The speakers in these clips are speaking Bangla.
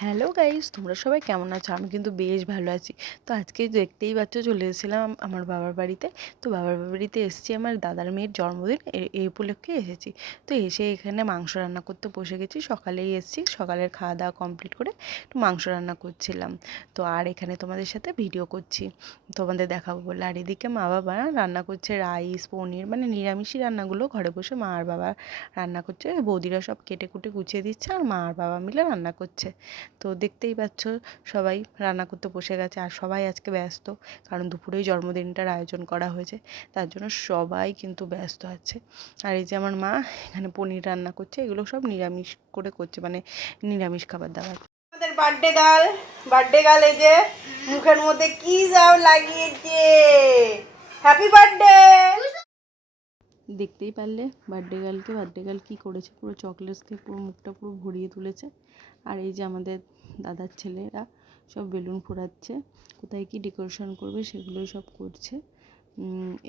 হ্যালো গাইস, তোমরা সবাই কেমন আছো? আমি কিন্তু বেশ ভালো আছি। তো আজকে দেখতেই পাচ্ছ চলে এসেছিলাম আমার বাবার বাড়িতে। তো বাবার বাড়িতে এসেছি, আমার দাদার মেয়ের জন্মদিন এই উপলক্ষে এসেছি। তো এসে এখানে মাংস রান্না করতে বসে গেছি, সকালেই এসেছি, সকালের খাওয়া দাওয়া কমপ্লিট করে একটু মাংস রান্না করছিলাম। তো আর এখানে তোমাদের সাথে ভিডিও করছি। তোমাদের দেখাবো বলে। আর এদিকে মা বাবা রান্না করছে রাইস পনির মানে নিরামিষই রান্নাগুলো ঘরে বসে মা আর বাবা রান্না করছে। বৌদিরা সব কেটে কুটে গুছিয়ে দিচ্ছে আর মা আর বাবা মিলে রান্না করছে। তো দেখতেই পাচ্ছ সবাই রান্না করতে বসে গেছে আর সবাই আজকে ব্যস্ত কারণ দুপুরেই জন্মদিনটার আয়োজন করা হয়েছে। তার জন্য সবাই কিন্তু ব্যস্ত আছে। আর এই যে আমার মা এখানে পনির রান্না করছে, এগুলো সব নিরামিষ করে করছে মানে নিরামিষ খাবার দাবার। আমাদের বার্থডে গার্ল বার্থডে গার্ল এই যে মুখের মধ্যে কি যাও লাগিয়েছে। Happy birthday! দেখতেই পারলে বার্থডে গার্লকে বার্থডে গার্ল কী করেছে, পুরো চকলেটস খেয়ে পুরো মুখটা পুরো ভরিয়ে তুলেছে। আর এই যে আমাদের দাদার ছেলেরা সব বেলুন ফোড়াচ্ছে, কোথায় কি ডেকোরেশন করবে সেগুলোই সব করছে।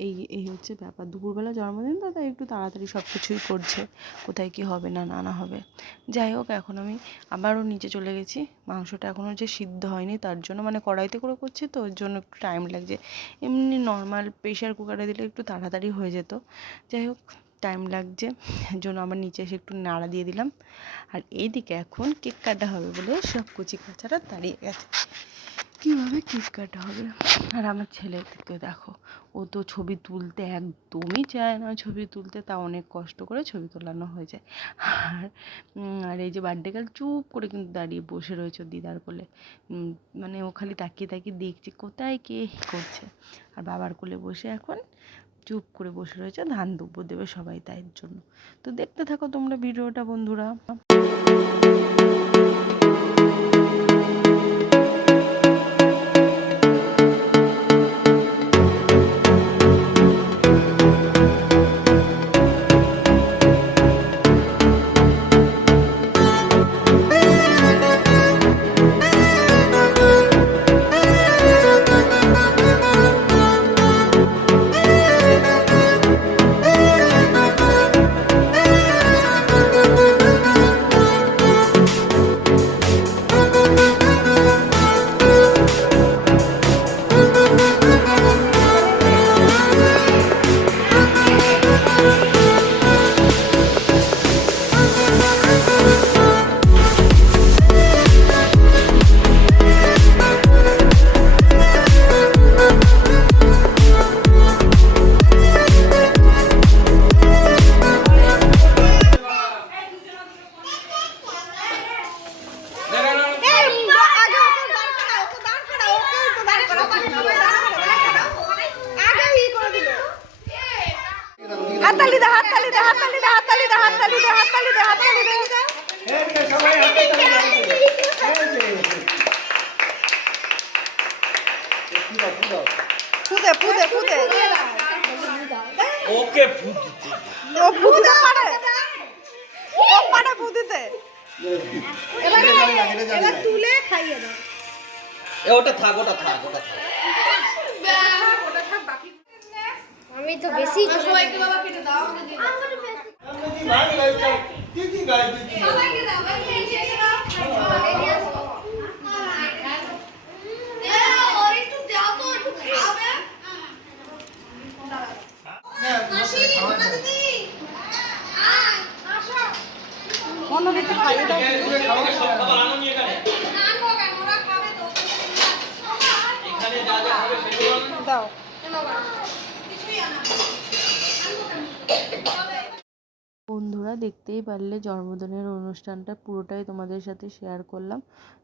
এই এই হচ্ছে ব্যাপার। দুপুরবেলা জন্মদিন তো তাই একটু তাড়াতাড়ি সব কিছুই করছে। কোথায় কি হবে না না না হবে। যাই হোক, এখন আমি আবারও নিচে চলে গেছি। মাংসটা এখনও যে সিদ্ধ হয়নি, তার জন্য মানে কড়াইতে করে করছি, তো ওর জন্য একটু টাইম লাগছে। এমনি নর্মাল প্রেশার কুকারে দিলে একটু তাড়াতাড়ি হয়ে যেত। যাই হোক টাইম লাগছে। জন্য আমার নিচে এসে একটু নাড়া দিয়ে দিলাম। আর এইদিকে এখন কেক কাটা হবে বলে সব কচি কাচারা দাঁড়িয়ে গেছে। কীভাবে কেক কাটা হবে? আর আমার ছেলেকে দেখো, ও তো ছবি তুলতে একদমই চায় না। ছবি তুলতে তা অনেক কষ্ট করে ছবি তোলানো হয়ে যায়। আর আর এই যে বার্থডে গার্ল চুপ করে কিন্তু দাঁড়িয়ে বসে রয়েছে দিদার কোলে। মানে ও খালি তাকিয়ে তাকিয়ে দেখছে, কোথায় কে করছে? আর বাবার কোলে বসে এখন চুপ করে বসে রয়েছে, ধান দুব্বো দেবে সবাই তাই জন্য। তো দেখতে থাকো তোমরা ভিডিওটা, বন্ধুরা। হাততালি দে হাততালি দে হাততালি দে হাততালি দে হাততালি দে হাততালি দে হাততালি দে। ফুদে ফুদে ফুদে। ওকে ও ফুদে পারে। ও পারে ফুদিতে এবার তুলে খাইয়ে দাও। এ ওটা থাক ওটা থাক ওটা থাক। আমি তো বেশি মনে দিতে খাইয়ে দাও সব খাবার আনো নি এখানে এখানে যা যা হবে সেগুলো আনো। দাও বন্ধুরা দেখতেই পারলে জন্মদিনের অনুষ্ঠানটা পুরোটাই তোমাদের সাথে শেয়ার করলাম।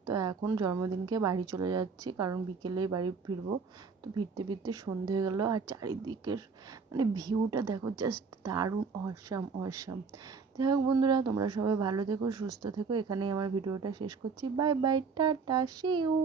তো এখন জন্মদিনকে বাড়ি চলে যাচ্ছি, কারণ বিকেলেই বাড়ি ফিরবো। তো ফিরতে ফিরতে সন্ধে হয়ে গেলো আর চারিদিকের মানে ভিউটা দেখো জাস্ট দারুণ অসাম অসাম যাই হোক বন্ধুরা, তোমরা সবাই ভালো থেকো, সুস্থ থেকো। এখানেই আমার ভিডিওটা শেষ করছি। Bye bye tata শিউ